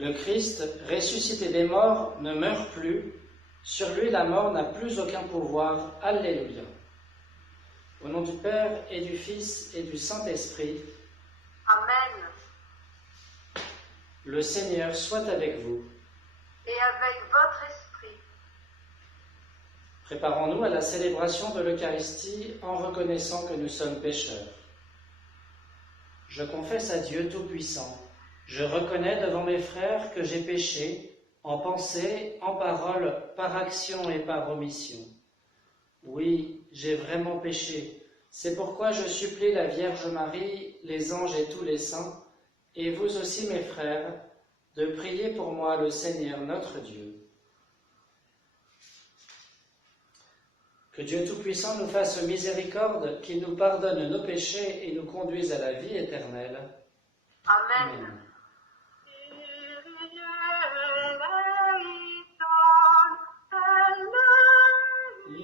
Le Christ, ressuscité des morts, ne meurt plus. Sur lui, la mort n'a plus aucun pouvoir. Alléluia. Au nom du Père et du Fils et du Saint-Esprit. Amen. Le Seigneur soit avec vous. Et avec votre esprit. Préparons-nous à la célébration de l'Eucharistie en reconnaissant que nous sommes pécheurs. Je confesse à Dieu Tout-Puissant. Je reconnais devant mes frères que j'ai péché en pensée, en parole, par action et par omission. Oui, j'ai vraiment péché. C'est pourquoi je supplie la Vierge Marie, les anges et tous les saints, et vous aussi mes frères, de prier pour moi le Seigneur notre Dieu. Que Dieu Tout-Puissant nous fasse miséricorde, qu'il nous pardonne nos péchés et nous conduise à la vie éternelle. Amen. Amen.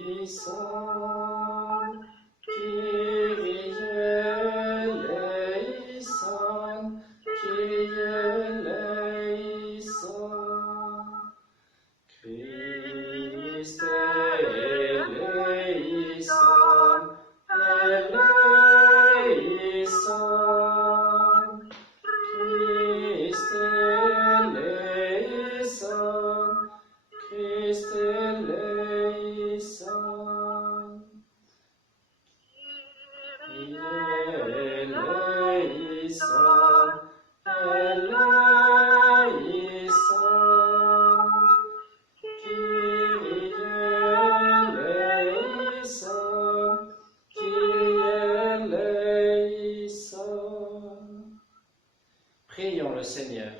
Eleison, Kyrie eleison, Kyrie eleison, Christe eleison, eleison, Christe eleison, Christe eleison, eleison, eleison, Kyrie eleison, Kyrie eleison. Prions le Seigneur.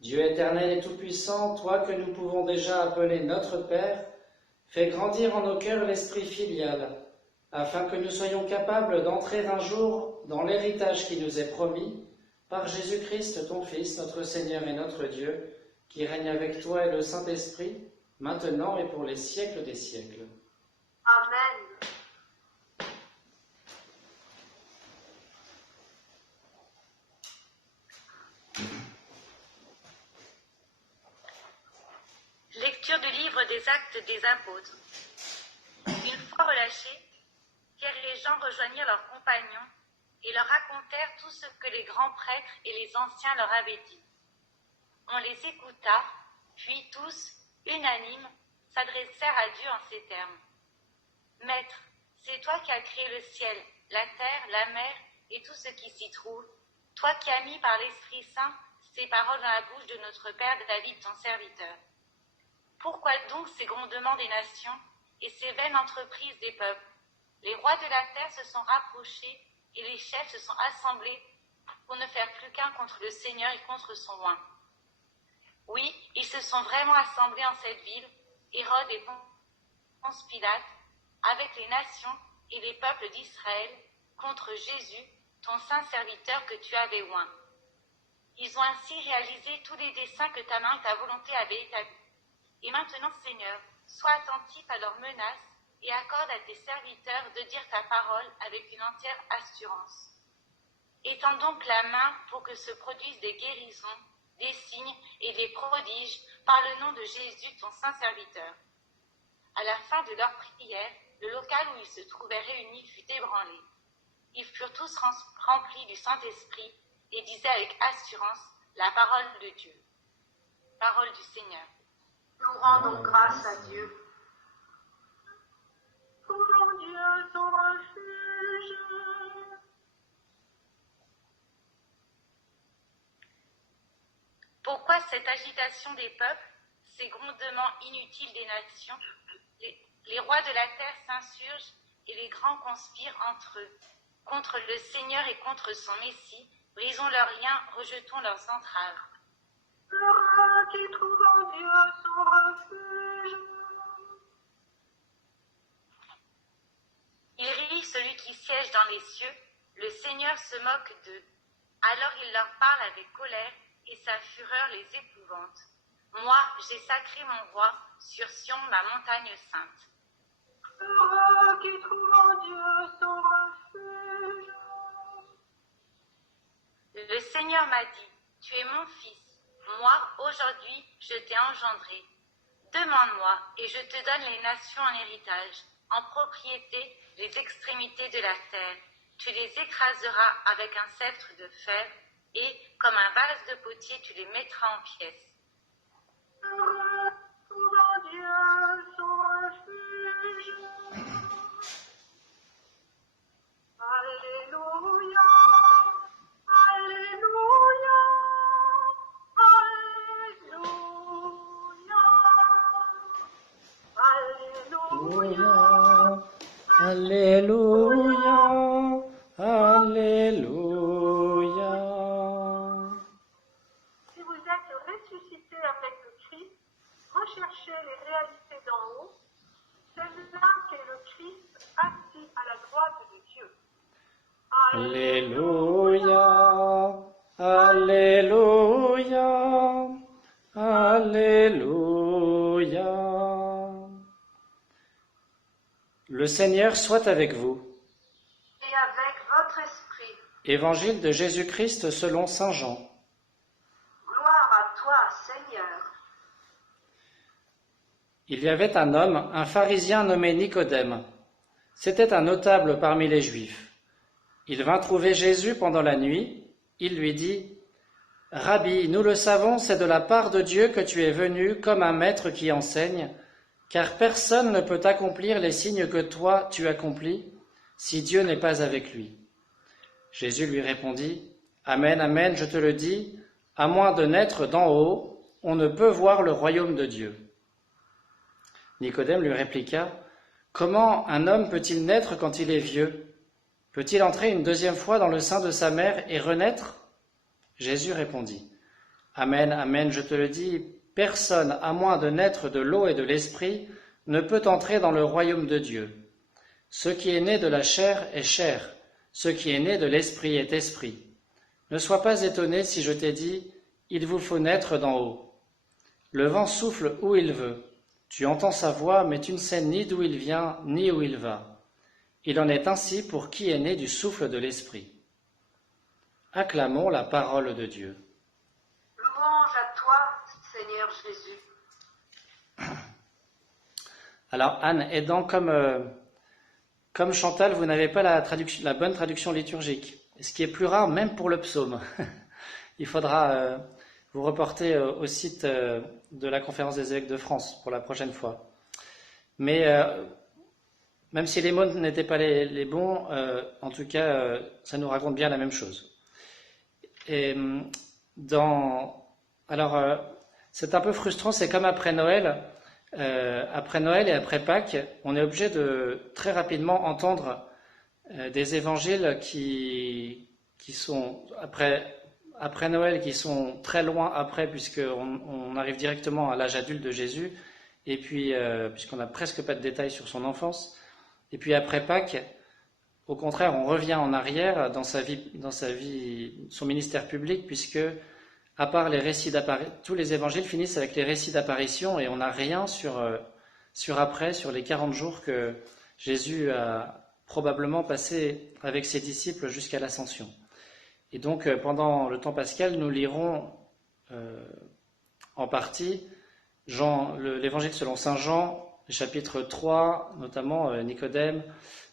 Dieu éternel et tout-puissant, toi que nous pouvons déjà appeler notre Père, fais grandir en nos cœurs l'esprit filial, afin que nous soyons capables d'entrer un jour dans l'héritage qui nous est promis, par Jésus-Christ, ton Fils, notre Seigneur et notre Dieu, qui règne avec toi et le Saint-Esprit, maintenant et pour les siècles des siècles. Amen. Lecture du livre des Actes des Apôtres. Une fois relâchés, Pierre et Jean rejoignirent leurs compagnons et leur racontèrent tout ce que les grands prêtres et les anciens leur avaient dit. On les écouta, puis tous, unanimes, s'adressèrent à Dieu en ces termes. Maître, c'est toi qui as créé le ciel, la terre, la mer et tout ce qui s'y trouve, toi qui as mis par l'Esprit Saint ces paroles dans la bouche de notre Père David, ton serviteur. Pourquoi donc ces grondements des nations et ces vaines entreprises des peuples? Les rois de la terre se sont rapprochés et les chefs se sont assemblés pour ne faire plus qu'un contre le Seigneur et contre son oint. Oui, ils se sont vraiment assemblés en cette ville, Hérode et Ponce Pilate, avec les nations et les peuples d'Israël, contre Jésus, ton saint serviteur que tu avais oint. Ils ont ainsi réalisé tous les desseins que ta main et ta volonté avaient établis. Et maintenant, Seigneur, sois attentif à leurs menaces et accorde à tes serviteurs de dire ta parole avec une entière assurance. Étends donc la main pour que se produisent des guérisons, des signes et des prodiges par le nom de Jésus, ton saint serviteur. À la fin de leur prière, le local où ils se trouvaient réunis fut ébranlé. Ils furent tous remplis du Saint-Esprit et disaient avec assurance la parole de Dieu. Parole du Seigneur. Nous rendons grâce à Dieu. Pour Dieu son refuge. Pourquoi cette agitation des peuples, ces grondements inutiles des nations? Les rois de la terre s'insurgent et les grands conspirent entre eux. Contre le Seigneur et contre son Messie, brisons leurs liens, rejetons leurs entraves. Heureux qui trouve en Dieu son refuge. Il rit celui qui siège dans les cieux, le Seigneur se moque d'eux. Alors il leur parle avec colère et sa fureur les épouvante. Moi, j'ai sacré mon roi sur Sion, ma montagne sainte. Heureux qui trouve en Dieu son refuge. Le Seigneur m'a dit, Tu es mon fils. Moi, aujourd'hui, je t'ai engendré. Demande-moi, et je te donne les nations en héritage, en propriété les extrémités de la terre. Tu les écraseras avec un sceptre de fer, et, comme un vase de potier, tu les mettras en pièces. Heureux, trouve en Dieu son refuge. Alléluia, Alléluia, Alléluia, Alléluia. Alléluia, Alléluia. Si vous êtes ressuscité avec le Christ, recherchez les réalités d'en haut. C'est là qu'est le Christ assis à la droite de Dieu. Alléluia, Alléluia, Alléluia. Le Seigneur soit avec vous. Et avec votre esprit. Évangile de Jésus-Christ selon saint Jean. Gloire à toi, Seigneur. Il y avait un homme, un pharisien nommé Nicodème. C'était un notable parmi les Juifs. Il vint trouver Jésus pendant la nuit. Il lui dit : « Rabbi, nous le savons, c'est de la part de Dieu que tu es venu comme un maître qui enseigne, car personne ne peut accomplir les signes que toi tu accomplis si Dieu n'est pas avec lui. » Jésus lui répondit : « Amen, amen, je te le dis, à moins de naître d'en haut, on ne peut voir le royaume de Dieu. » Nicodème lui répliqua : « Comment un homme peut-il naître quand il est vieux ? Peut-il entrer une deuxième fois dans le sein de sa mère et renaître ? » Jésus répondit : « Amen, amen, je te le dis, personne, à moins de naître de l'eau et de l'esprit, ne peut entrer dans le royaume de Dieu. Ce qui est né de la chair est chair, ce qui est né de l'esprit est esprit. Ne sois pas étonné si je t'ai dit, il vous faut naître d'en haut. Le vent souffle où il veut. Tu entends sa voix, mais tu ne sais ni d'où il vient, ni où il va. Il en est ainsi pour qui est né du souffle de l'esprit. » Acclamons la parole de Dieu. Louange à toi, Seigneur Jésus. Alors Anne, aidant comme Chantal, vous n'avez pas la bonne traduction liturgique, ce qui est plus rare même pour le psaume. Il faudra vous reporter au site de la Conférence des évêques de France pour la prochaine fois. Mais même si les mots n'étaient pas les bons, en tout cas, ça nous raconte bien la même chose. Et c'est un peu frustrant, c'est comme après Noël. Après Noël et après Pâques, on est obligé de très rapidement entendre des évangiles qui sont après Noël, qui sont très loin après, puisqu'on arrive directement à l'âge adulte de Jésus, et puis puisqu'on n'a presque pas de détails sur son enfance. Et puis après Pâques, au contraire, on revient en arrière dans sa vie, son ministère public, puisque à part les récits d'apparition, tous les évangiles finissent avec les récits d'apparition et on n'a rien sur les 40 jours que Jésus a probablement passé avec ses disciples jusqu'à l'ascension. Et donc, pendant le temps pascal, nous lirons en partie l'évangile selon saint Jean, chapitre 3, notamment Nicodème,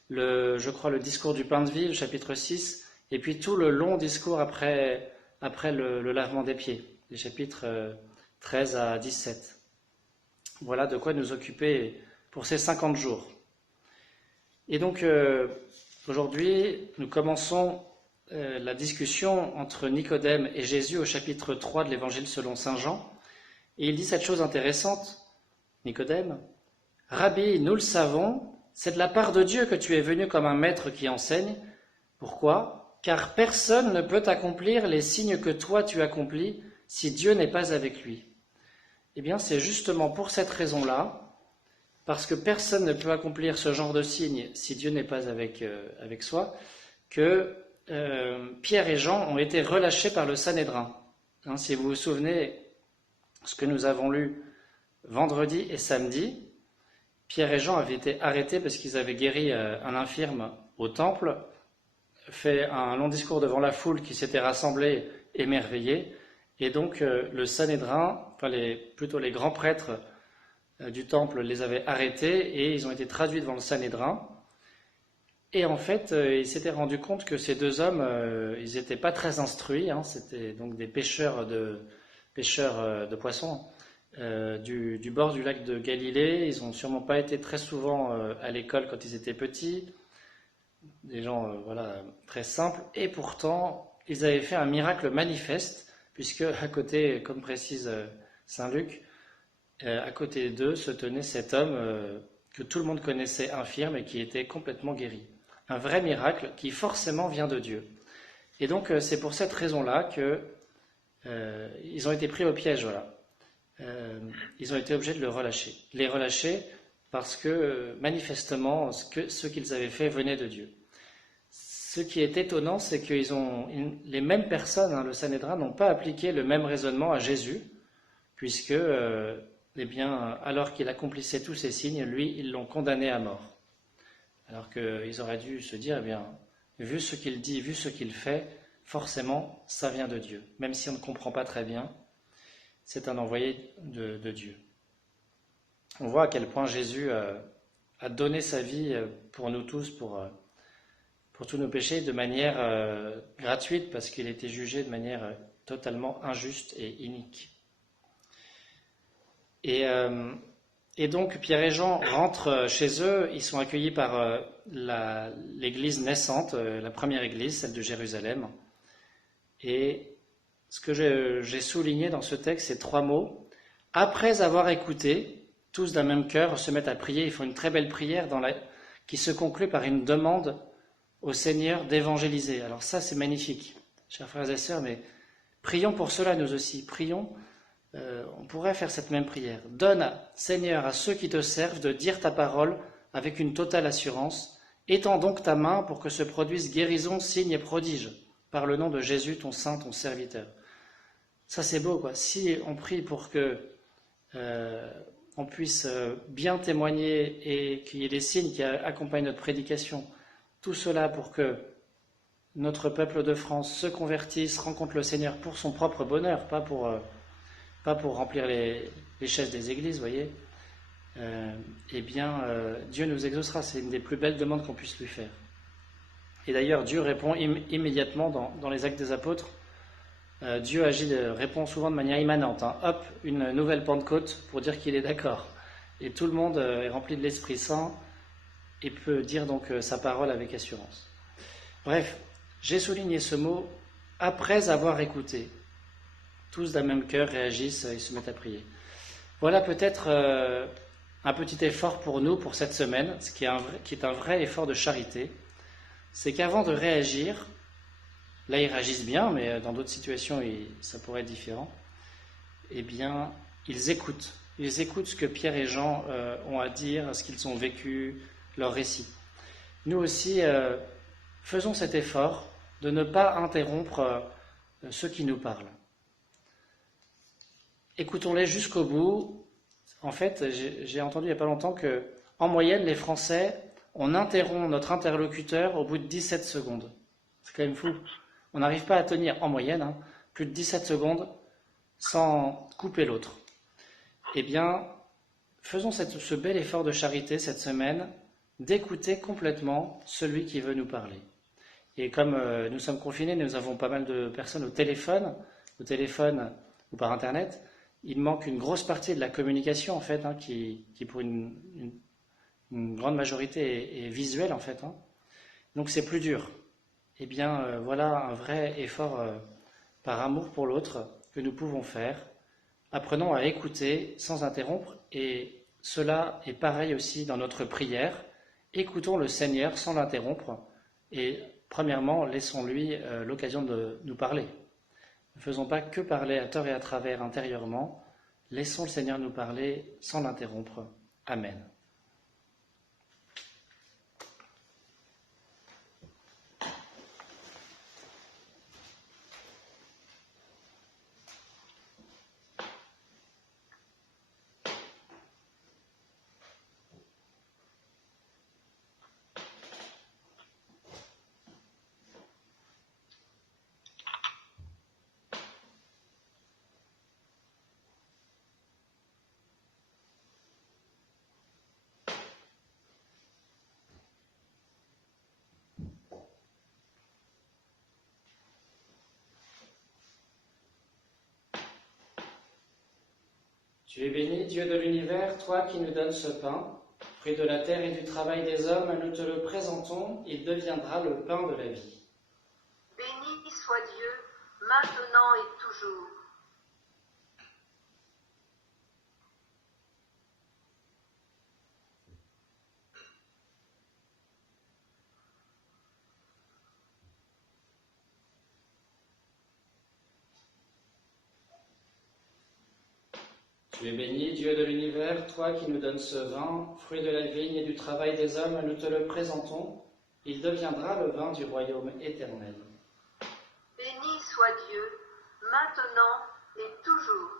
je crois le discours du pain de vie, le chapitre 6, et puis tout le long discours après le lavement des pieds, les chapitres 13 à 17. Voilà de quoi nous occuper pour ces 50 jours. Et donc, aujourd'hui, nous commençons la discussion entre Nicodème et Jésus au chapitre 3 de l'Évangile selon saint Jean. Et il dit cette chose intéressante, Nicodème : « Rabbi, nous le savons, c'est de la part de Dieu que tu es venu comme un maître qui enseigne. Pourquoi ? Car personne ne peut accomplir les signes que toi tu accomplis si Dieu n'est pas avec lui. » Eh bien, c'est justement pour cette raison-là, parce que personne ne peut accomplir ce genre de signes si Dieu n'est pas avec soi, que Pierre et Jean ont été relâchés par le Sanhédrin. Si vous vous souvenez, ce que nous avons lu vendredi et samedi, Pierre et Jean avaient été arrêtés parce qu'ils avaient guéri un infirme au temple, fait un long discours devant la foule qui s'était rassemblée, émerveillée, Et donc le Sanhédrin, enfin plutôt les grands prêtres du temple les avaient arrêtés et ils ont été traduits devant le Sanhédrin. Et en fait, ils s'étaient rendus compte que ces deux hommes, ils n'étaient pas très instruits, hein, c'était donc des pêcheurs de poissons du bord du lac de Galilée. Ils n'ont sûrement pas été très souvent à l'école quand ils étaient petits, des gens voilà, très simples, et pourtant, ils avaient fait un miracle manifeste, puisque à côté, comme précise Saint Luc, à côté d'eux se tenait cet homme que tout le monde connaissait infirme et qui était complètement guéri. Un vrai miracle qui forcément vient de Dieu. Et donc c'est pour cette raison-là que ils ont été pris au piège, voilà. Ils ont été obligés de les relâcher parce que manifestement ce qu'ils avaient fait venait de Dieu. Ce qui est étonnant, c'est que les mêmes personnes, hein, le Sanhédrin, n'ont pas appliqué le même raisonnement à Jésus, puisque, eh bien, alors qu'il accomplissait tous ces signes, lui, ils l'ont condamné à mort. Alors qu'ils auraient dû se dire, eh bien, vu ce qu'il dit, vu ce qu'il fait, forcément, ça vient de Dieu. Même si on ne comprend pas très bien, c'est un envoyé de Dieu. On voit à quel point Jésus a donné sa vie pour nous tous, pour tous nos péchés, de manière gratuite, parce qu'il était jugé de manière totalement injuste et inique. Et donc Pierre et Jean rentrent chez eux, ils sont accueillis par l'église naissante, la première église, celle de Jérusalem. Et ce que j'ai souligné dans ce texte, c'est 3 mots. Après avoir écouté, tous d'un même cœur se mettent à prier. Ils font une très belle prière qui se conclut par une demande au Seigneur d'évangéliser. Alors ça, c'est magnifique, chers frères et sœurs, mais prions pour cela nous aussi. Prions, on pourrait faire cette même prière. Donne, Seigneur, à ceux qui te servent de dire ta parole avec une totale assurance. Étends donc ta main pour que se produisent guérison, signes et prodiges par le nom de Jésus, ton saint, ton serviteur. Ça, c'est beau, quoi. Si on prie pour que on puisse bien témoigner et qu'il y ait des signes qui accompagnent notre prédication, tout cela pour que notre peuple de France se convertisse, rencontre le Seigneur pour son propre bonheur, pas pour remplir les chaises des églises, voyez. Eh bien, Dieu nous exaucera. C'est une des plus belles demandes qu'on puisse lui faire. Et d'ailleurs, Dieu répond immédiatement dans les Actes des Apôtres. Dieu répond souvent de manière immanente. Hein. Hop, une nouvelle Pentecôte pour dire qu'il est d'accord. Et tout le monde est rempli de l'Esprit Saint et peut dire donc sa parole avec assurance. Bref, j'ai souligné ce mot « après avoir écouté ». Tous d'un même cœur réagissent et se mettent à prier. Voilà peut-être un petit effort pour nous pour cette semaine, ce qui est un vrai effort de charité. C'est qu'avant de réagir, là ils réagissent bien, mais dans d'autres situations ça pourrait être différent, eh bien ils écoutent. Ils écoutent ce que Pierre et Jean ont à dire, ce qu'ils ont vécu, leur récit. Nous aussi, faisons cet effort de ne pas interrompre ceux qui nous parlent. Écoutons-les jusqu'au bout. En fait, j'ai entendu il n'y a pas longtemps qu'en moyenne, les Français, on interrompt notre interlocuteur au bout de 17 secondes. C'est quand même fou. On n'arrive pas à tenir, en moyenne, plus de 17 secondes sans couper l'autre. Eh bien, faisons ce bel effort de charité cette semaine, d'écouter complètement celui qui veut nous parler. Et comme nous sommes confinés, nous avons pas mal de personnes au téléphone ou par Internet. Il manque une grosse partie de la communication, en fait, qui pour une grande majorité est visuelle, en fait. Donc c'est plus dur. Eh bien, voilà un vrai effort par amour pour l'autre que nous pouvons faire. Apprenons à écouter sans interrompre, et cela est pareil aussi dans notre prière. Écoutons le Seigneur sans l'interrompre, et premièrement, laissons-lui l'occasion de nous parler. Ne faisons pas que parler à tort et à travers intérieurement, laissons le Seigneur nous parler sans l'interrompre. Amen. Tu es béni, Dieu de l'univers, toi qui nous donnes ce pain, fruit de la terre et du travail des hommes, nous te le présentons, il deviendra le pain de la vie. Béni soit Dieu, maintenant et toujours. Tu es béni, Dieu de l'univers, toi qui nous donnes ce vin, fruit de la vigne et du travail des hommes, nous te le présentons, il deviendra le vin du royaume éternel. Béni soit Dieu, maintenant et toujours.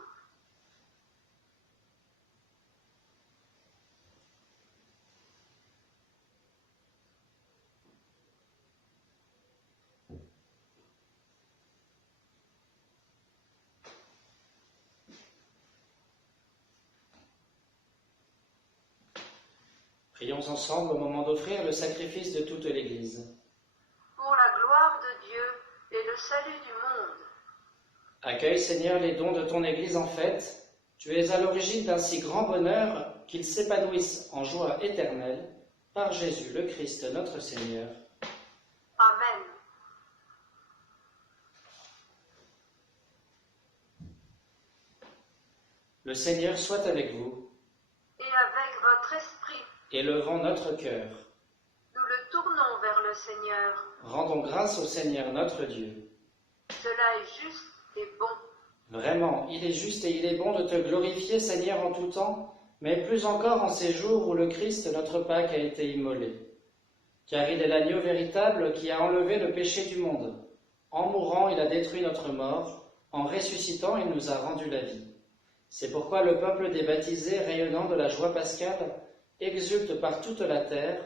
Prions ensemble au moment d'offrir le sacrifice de toute l'Église. Pour la gloire de Dieu et le salut du monde. Accueille, Seigneur, les dons de ton Église en fête. Tu es à l'origine d'un si grand bonheur qu'ils s'épanouissent en joie éternelle par Jésus le Christ, notre Seigneur. Amen. Le Seigneur soit avec vous. Et avec votre esprit, Élevons notre cœur. nous le tournons vers le Seigneur. Rendons grâce au Seigneur notre Dieu. Cela est juste et bon. Vraiment, il est juste et il est bon de te glorifier, Seigneur, en tout temps, mais plus encore en ces jours où le Christ, notre Pâque, a été immolé. Car il est l'agneau véritable qui a enlevé le péché du monde. En mourant, il a détruit notre mort. En ressuscitant, il nous a rendu la vie. C'est pourquoi le peuple des baptisés, rayonnant de la joie pascale, exulte par toute la terre,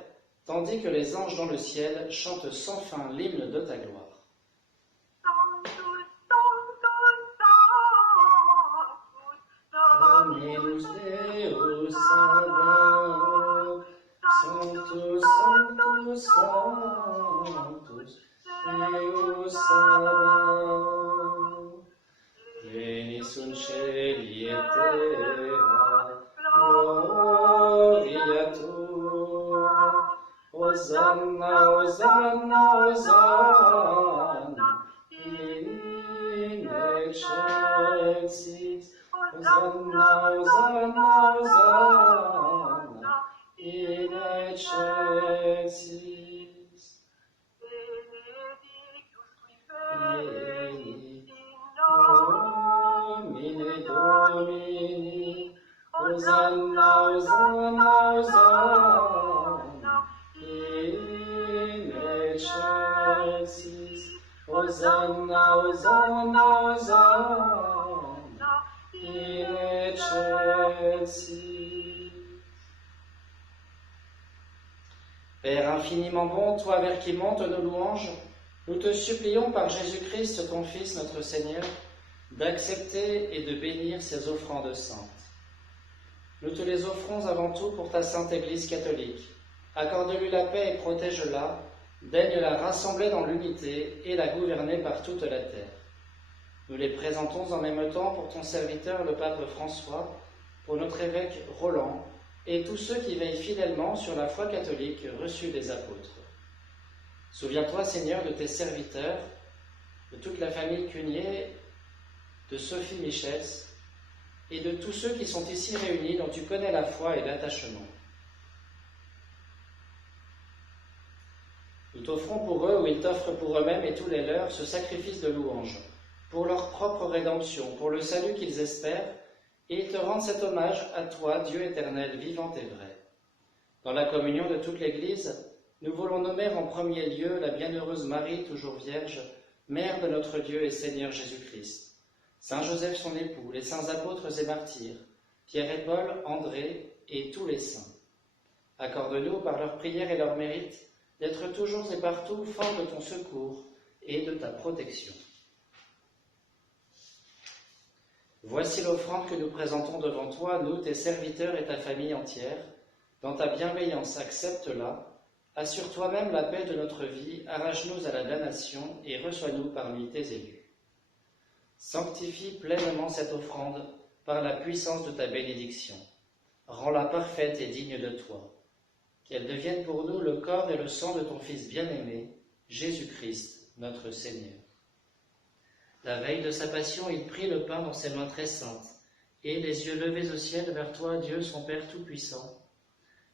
tandis que les anges dans le ciel chantent sans fin l'hymne de ta gloire. Dominus Deus Sabaoth, Sanctus, Sanctus, Sanctus, Deus Sabaoth. Veni sunt celi et terra, gloria tua. Hosanna, Hosanna, Hosanna, in excelsis. Hosanna, Hosanna, Hosanna, in excelsis. Benedictus Domine, Domini, Hosanna, Hosanna, Hosanna, in excelsis. Hosanna, Hosanna, Hosanna, in excelsis. Père infiniment bon, toi vers qui montent nos louanges, nous te supplions par Jésus-Christ, ton Fils, notre Seigneur, d'accepter et de bénir ces offrandes saintes. Nous te les offrons avant tout pour ta sainte Église catholique. Accorde-lui la paix et protège-la, daigne la rassembler dans l'unité et la gouverner par toute la terre. Nous les présentons en même temps pour ton serviteur le pape François, pour notre évêque Roland et tous ceux qui veillent fidèlement sur la foi catholique reçue des apôtres. Souviens-toi, Seigneur, de tes serviteurs, de toute la famille Cunier, de Sophie Michels et de tous ceux qui sont ici réunis dont tu connais la foi et l'attachement. Nous t'offrons pour eux, ou ils t'offrent pour eux-mêmes et tous les leurs, ce sacrifice de louange, pour leur propre rédemption, pour le salut qu'ils espèrent, et ils te rendent cet hommage à toi, Dieu éternel, vivant et vrai. Dans la communion de toute l'Église, nous voulons nommer en premier lieu la bienheureuse Marie, toujours vierge, mère de notre Dieu et Seigneur Jésus-Christ, Saint Joseph son époux, les saints apôtres et martyrs, Pierre et Paul, André et tous les saints. Accorde-nous, par leurs prières et leurs mérites, d'être toujours et partout forts de ton secours et de ta protection. Voici l'offrande que nous présentons devant toi, nous, tes serviteurs et ta famille entière. Dans ta bienveillance, accepte-la. Assure toi-même la paix de notre vie, arrache-nous à la damnation et reçois-nous parmi tes élus. Sanctifie pleinement cette offrande par la puissance de ta bénédiction. Rends-la parfaite et digne de toi. Qu'elle devienne pour nous le corps et le sang de ton Fils bien-aimé, Jésus-Christ, notre Seigneur. La veille de sa passion, il prit le pain dans ses mains très saintes, et, les yeux levés au ciel vers toi, Dieu son Père Tout-Puissant,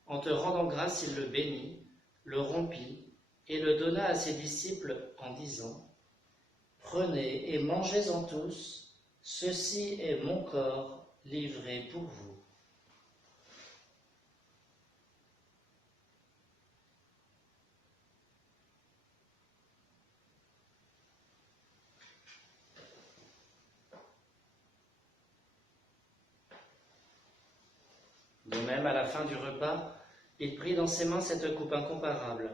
en te rendant grâce, il le bénit, le rompit, et le donna à ses disciples en disant : « Prenez et mangez-en tous, ceci est mon corps livré pour vous. » De même, à la fin du repas, il prit dans ses mains cette coupe incomparable,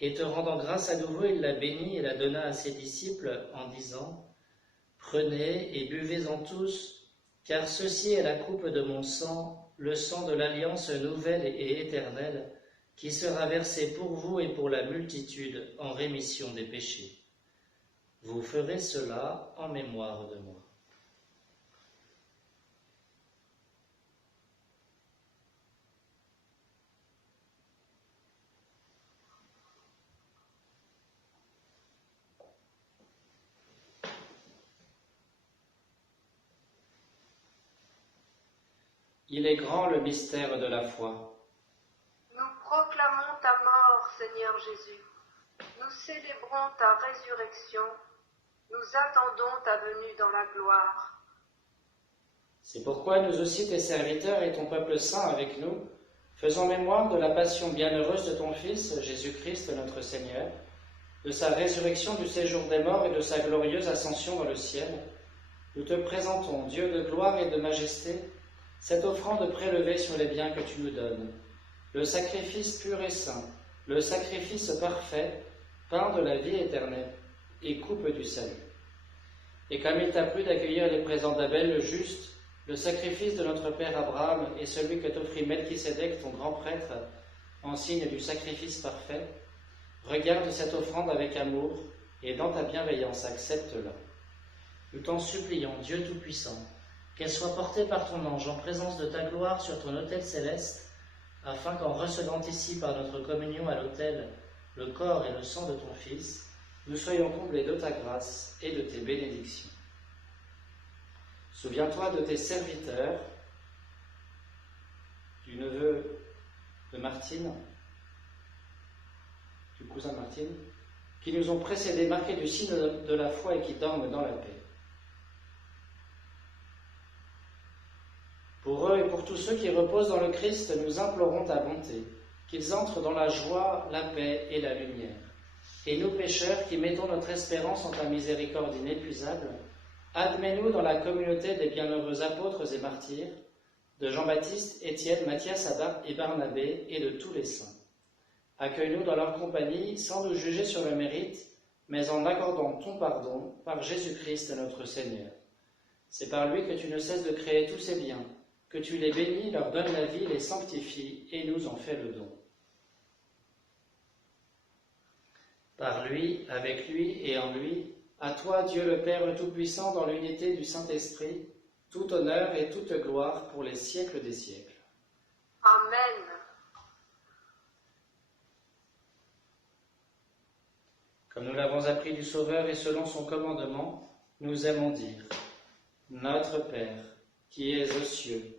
et te rendant grâce à nouveau, il la bénit et la donna à ses disciples en disant : « Prenez et buvez-en tous, car ceci est la coupe de mon sang, le sang de l'alliance nouvelle et éternelle, qui sera versé pour vous et pour la multitude en rémission des péchés. Vous ferez cela en mémoire de moi. » Il est grand le mystère de la foi. Nous proclamons ta mort, Seigneur Jésus. Nous célébrons ta résurrection. Nous attendons ta venue dans la gloire. C'est pourquoi nous aussi, tes serviteurs et ton peuple saint avec nous, faisons mémoire de la passion bienheureuse de ton Fils, Jésus-Christ notre Seigneur, de sa résurrection du séjour des morts et de sa glorieuse ascension dans le ciel. Nous te présentons, Dieu de gloire et de majesté, cette offrande prélevée sur les biens que tu nous donnes, le sacrifice pur et saint, le sacrifice parfait, pain de la vie éternelle et coupe du salut. Et comme il t'a plu d'accueillir les présents d'Abel le juste, le sacrifice de notre père Abraham et celui que t'offrit Melchisédek, ton grand prêtre, en signe du sacrifice parfait, regarde cette offrande avec amour et dans ta bienveillance accepte-la. Nous t'en supplions, Dieu Tout-Puissant, qu'elle soit portée par ton ange en présence de ta gloire sur ton autel céleste, afin qu'en recevant ici par notre communion à l'autel le corps et le sang de ton Fils, nous soyons comblés de ta grâce et de tes bénédictions. Souviens-toi de tes serviteurs, du neveu de Martine, du cousin de Martine, qui nous ont précédés, marqués du signe de la foi et qui dorment dans la paix. Pour eux et pour tous ceux qui reposent dans le Christ, nous implorons ta bonté, qu'ils entrent dans la joie, la paix et la lumière. Et nous, pécheurs, qui mettons notre espérance en ta miséricorde inépuisable, admets-nous dans la communauté des bienheureux apôtres et martyrs, de Jean-Baptiste, Étienne, Matthias et Barnabé, et de tous les saints. Accueille-nous dans leur compagnie, sans nous juger sur le mérite, mais en accordant ton pardon par Jésus-Christ notre Seigneur. C'est par lui que tu ne cesses de créer tous ces biens, que tu les bénis, leur donnes la vie, les sanctifies et nous en fais le don. Par lui, avec lui et en lui, à toi, Dieu le Père Tout-Puissant, dans l'unité du Saint-Esprit, tout honneur et toute gloire pour les siècles des siècles. Amen. Comme nous l'avons appris du Sauveur et selon son commandement, nous aimons dire : Notre Père, qui es aux cieux,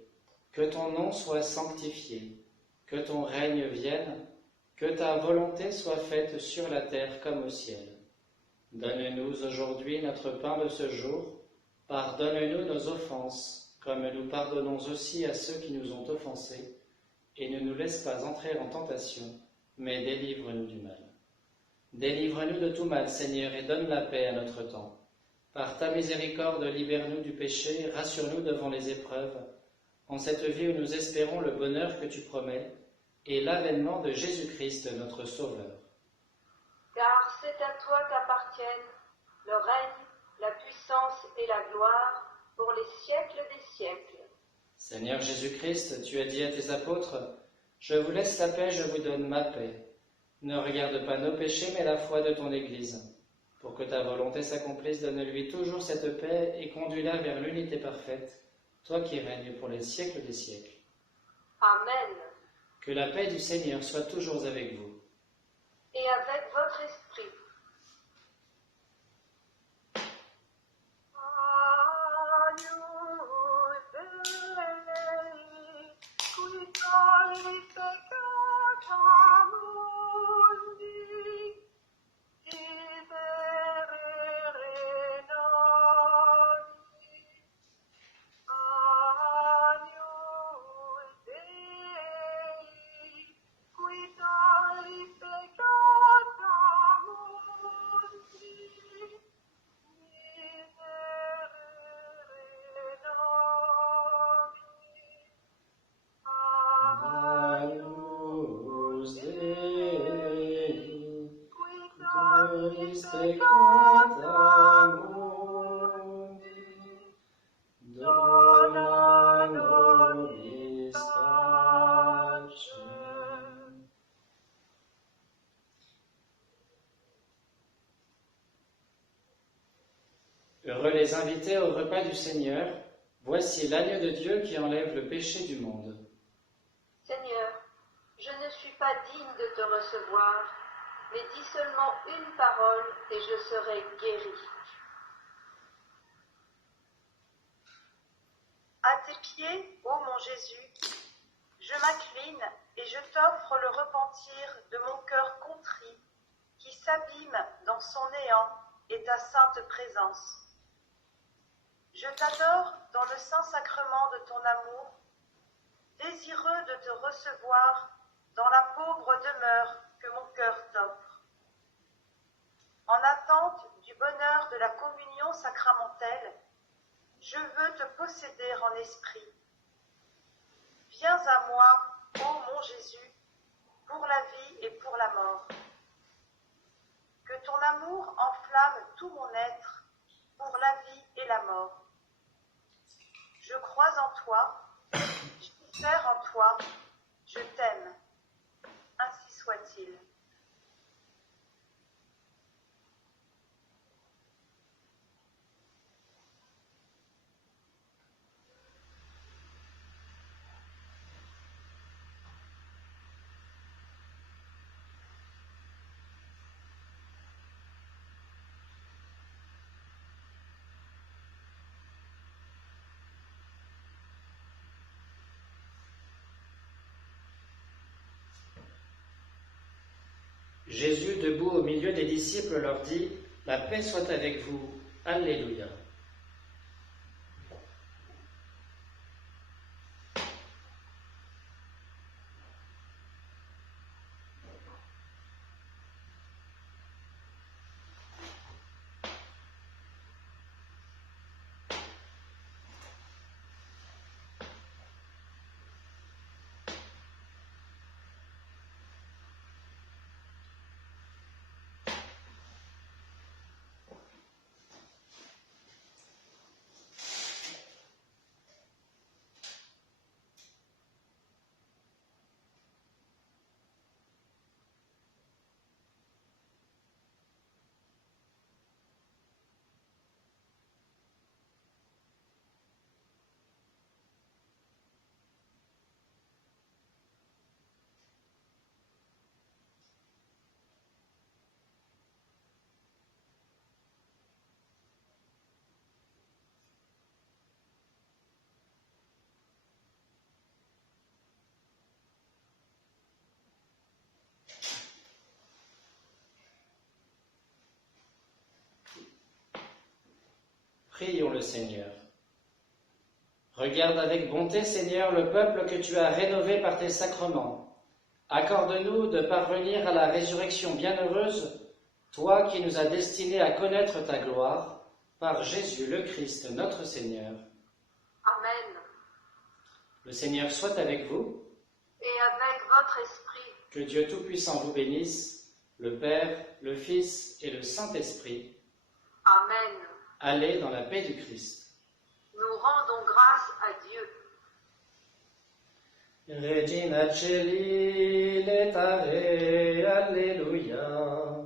que ton nom soit sanctifié, que ton règne vienne, que ta volonté soit faite sur la terre comme au ciel. Donne-nous aujourd'hui notre pain de ce jour, pardonne-nous nos offenses, comme nous pardonnons aussi à ceux qui nous ont offensés, et ne nous laisse pas entrer en tentation, mais délivre-nous du mal. Délivre-nous de tout mal, Seigneur, et donne la paix à notre temps. Par ta miséricorde, libère-nous du péché, rassure-nous devant les épreuves, en cette vie où nous espérons le bonheur que tu promets, et l'avènement de Jésus-Christ, notre Sauveur. Car c'est à toi qu'appartiennent le règne, la puissance et la gloire pour les siècles des siècles. Seigneur Jésus-Christ, tu as dit à tes apôtres : Je vous laisse la paix, je vous donne ma paix. Ne regarde pas nos péchés, mais la foi de ton Église. Pour que ta volonté s'accomplisse, donne-lui toujours cette paix et conduis-la vers l'unité parfaite, toi qui règnes pour les siècles des siècles. Amen. Que la paix du Seigneur soit toujours avec vous. Et avec votre esprit. Agnus Dei, Donis peccata mundi, dona nobis pacem. Heureux les invités au repas du Seigneur, voici l'agneau de Dieu qui enlève le péché du monde. Seigneur, je ne suis pas digne de te recevoir, mais dis seulement une parole et je serai guéri. À tes pieds, ô mon Jésus, je m'incline et je t'offre le repentir de mon cœur contrit qui s'abîme dans son néant et ta sainte présence. Je t'adore dans le saint sacrement de ton amour, désireux de te recevoir dans la pauvre demeure que mon cœur t'offre. En attente du bonheur de la communion sacramentelle, je veux te posséder en esprit. Viens à moi, ô mon Jésus, pour la vie et pour la mort. Que ton amour enflamme tout mon être pour la vie et la mort. Je crois en toi, j'espère en toi, je t'aime. Ainsi soit-il. Jésus, debout au milieu des disciples, leur dit « La paix soit avec vous. Alléluia. » Prions le Seigneur. Regarde avec bonté, Seigneur, le peuple que tu as rénové par tes sacrements. Accorde-nous de parvenir à la résurrection bienheureuse, toi qui nous as destinés à connaître ta gloire, par Jésus le Christ, notre Seigneur. Amen. Le Seigneur soit avec vous. Et avec votre esprit. Que Dieu Tout-Puissant vous bénisse, le Père, le Fils et le Saint-Esprit. Amen. Allez dans la paix du Christ. Nous rendons grâce à Dieu. Regina Celi letare, Alleluia.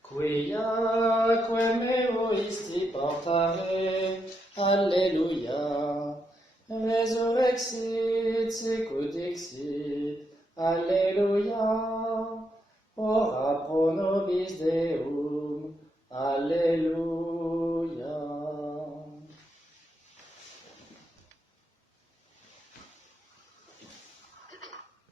Quiaque meo isti portare, Alleluia. exit, sicut dixit, Alleluia, ora pro nobis Deo.